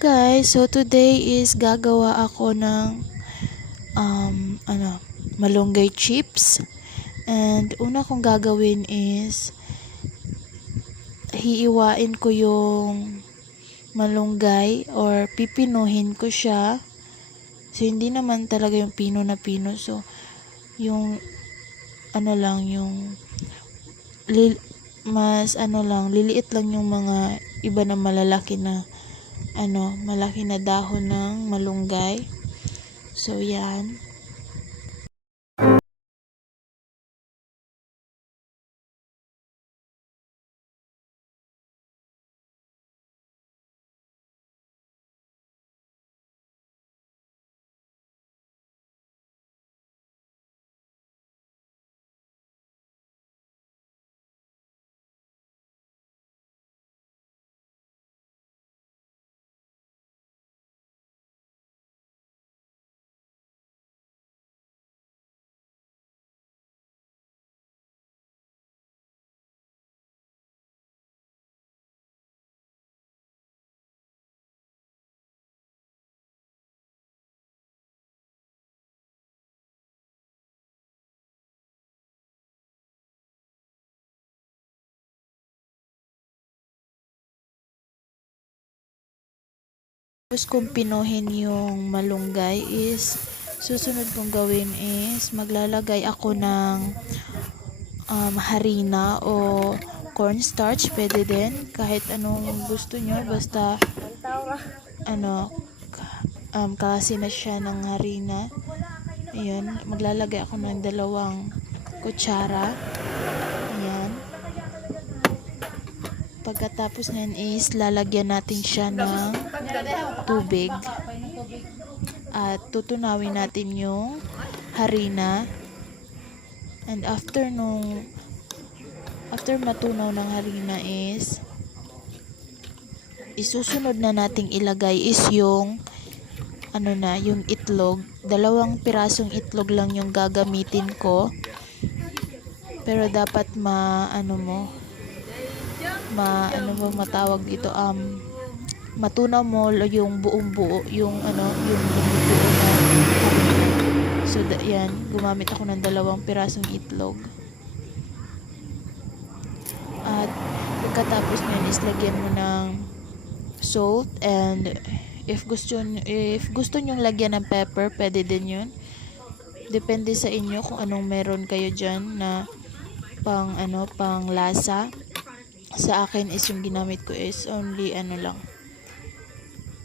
Guys, so today is gagawa ako ng malunggay chips. And una kong gagawin is hiiwain ko yung malunggay or pipinuhin ko siya. So hindi naman talaga yung pino na pino. So yung yung liliit lang yung mga iba na malaki na dahon ng malunggay. So yan. Tapos kung pinuhin yung malunggay is susunod kong gawin is maglalagay ako ng harina o cornstarch, pwede din kahit anong gusto nyo, basta kasi na siya ng harina. Ayun, maglalagay ako ng 2 kutsara. Ayan. Pagkatapos nyan is lalagyan natin siya ng tubig at tutunawin natin yung harina. And after matunaw ng harina is isusunod na nating ilagay is yung yung itlog. 2 pirasong itlog lang yung gagamitin ko. Pero dapat matawag dito, matunaw mo yung buong buo, yung bumubuo na harina. So yan, gumamit ako ng 2 pirasong itlog. At pagkatapos nyan is lagyan mo ng salt, and if gusto nyong lagyan ng pepper, pwede din yun. Depende sa inyo kung anong meron kayo dyan na pang lasa. Sa akin is yung ginamit ko is only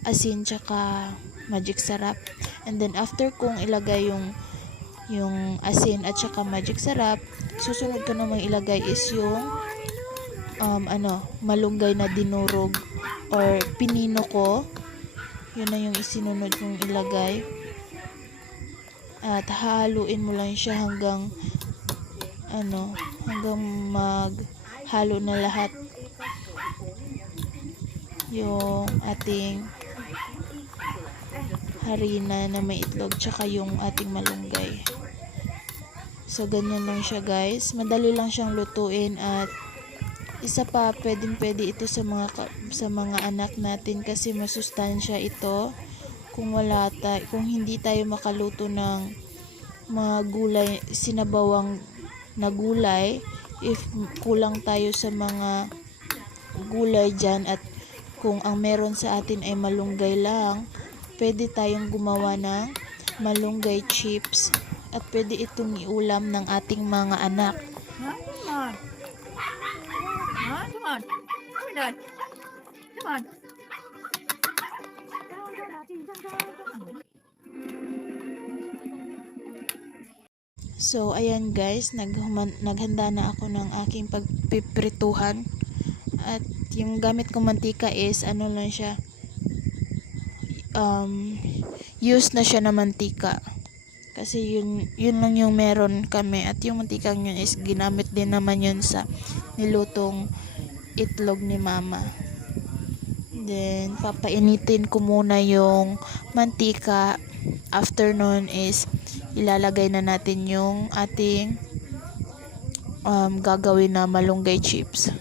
asin tsaka magic sarap. And then after kong ilagay yung asin at tsaka magic sarap, susunod ko namang ilagay is yung malunggay na dinurog or pinino ko. Yun na yung isinunod kong ilagay. At haluin mo lang siya hanggang maghalo na lahat yung ating harina na may itlog tsaka yung ating malunggay. So ganyan lang siya, guys. Madali lang siyang lutuin. At isa pa, pwede ito sa mga anak natin kasi masustansya ito. Kung hindi tayo makaluto ng mga gulay, sinabawang na gulay, if kulang tayo sa mga gulay dyan at kung ang meron sa atin ay malunggay lang, pwede tayong gumawa ng malunggay chips at pwede itong iulam ng ating mga anak. Come on. So ayan, guys, naghanda na ako ng aking pagpiprituhan. At yung gamit kong mantika is lang siya, use na siya na mantika. Kasi yun lang yung meron kami. At yung mantikang yun is ginamit din naman yun sa nilutong itlog ni mama. Then papainitin ko muna yung mantika. After nun is ilalagay na natin yung ating gagawin na malunggay chips.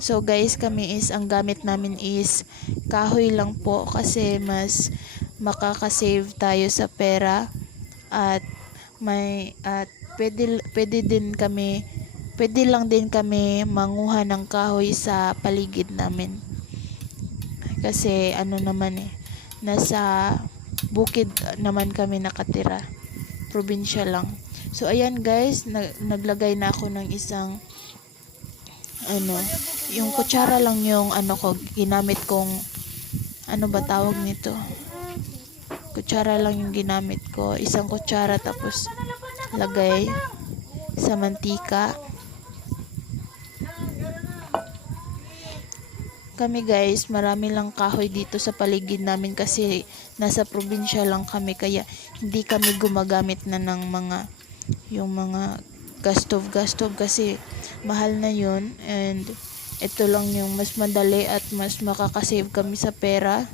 So So guys, kami is ang gamit namin is kahoy lang po kasi mas makaka-save tayo sa pera at pwede lang din kami manguha ng kahoy sa paligid namin. Kasi ano naman nasa bukid naman kami nakatira. Probinsya lang. So ayan guys, naglagay na ako ng isang yung kutsara lang yung ginamit kong ba tawag nito? Kutsara lang yung ginamit ko. Isang kutsara tapos lagay sa mantika. Kami guys, marami lang kahoy dito sa paligid namin kasi nasa probinsya lang kami kaya hindi kami gumagamit na ng yung mga gastov kasi mahal na yun, and ito lang yung mas madali at mas makakasave kami sa pera.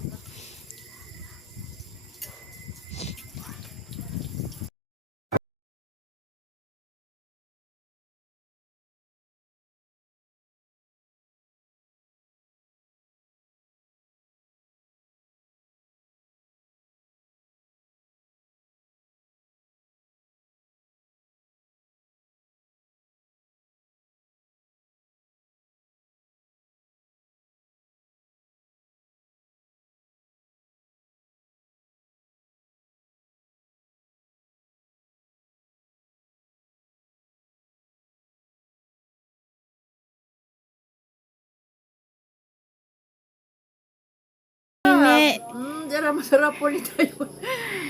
Ini Jara masarap po nito yun.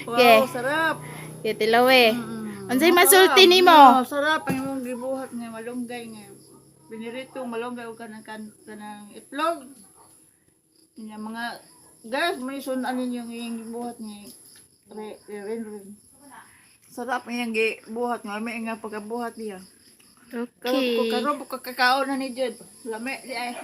Wow, Okay. sarap. Kitilaw eh. Unsay Masarap. masulti nimo? Sarap ang imong gibuhat nga malunggay nga. Binirito malunggay ug kanang itlog. Nya mga guys, may sunan ninyo nga yung gibuhat ni rin. Sarap ang iyang gibuhat nga may nga pagkabuhat niya. Okay. Karon ko kakao na ni Jud. Lami di ay.